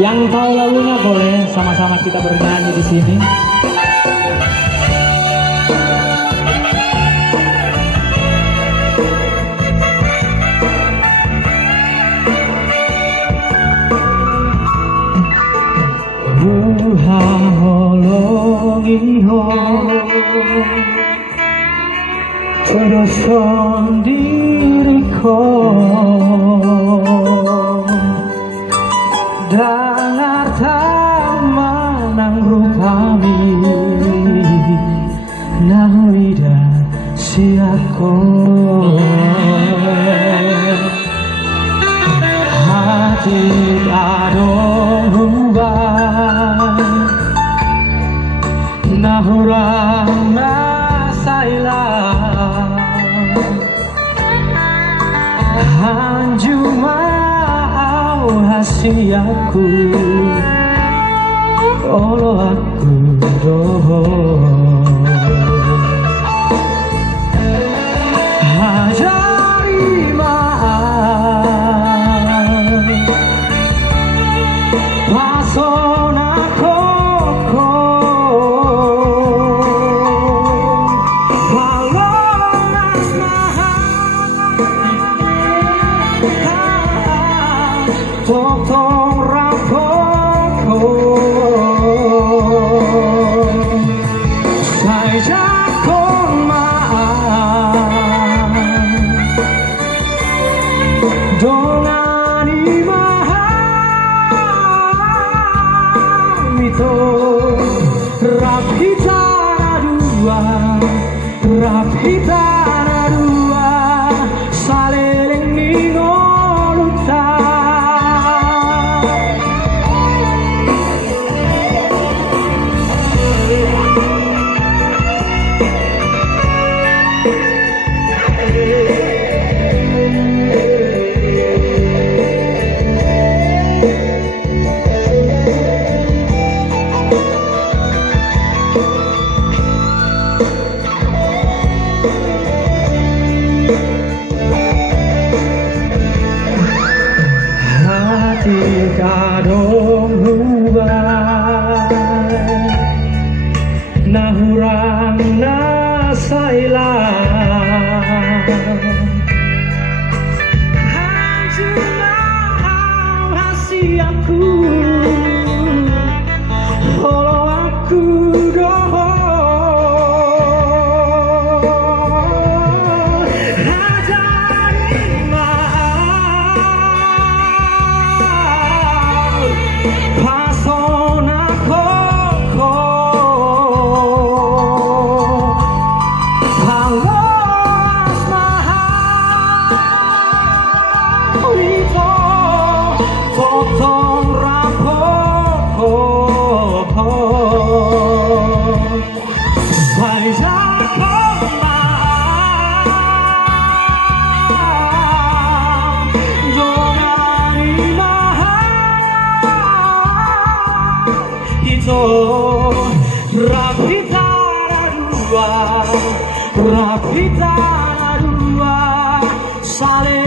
Yang tahu lagunya boleh sama-sama kita bernyanyi di sini. Teruskan diriku dengan manang rupami nang lidah siaku hati adong rubah nahurang nasailah hanjuma hasiaku olo aku doho hajari maaf wasona koko walonas maha totong rapoko saya kon maaf dongani mahal itu rapita dua saleleng ningoluta kadong rubah nahurang nasailah hanjuna hasiaku olo aku doho pasona koko halos mahal itu totong rapoko saya rapita dua sale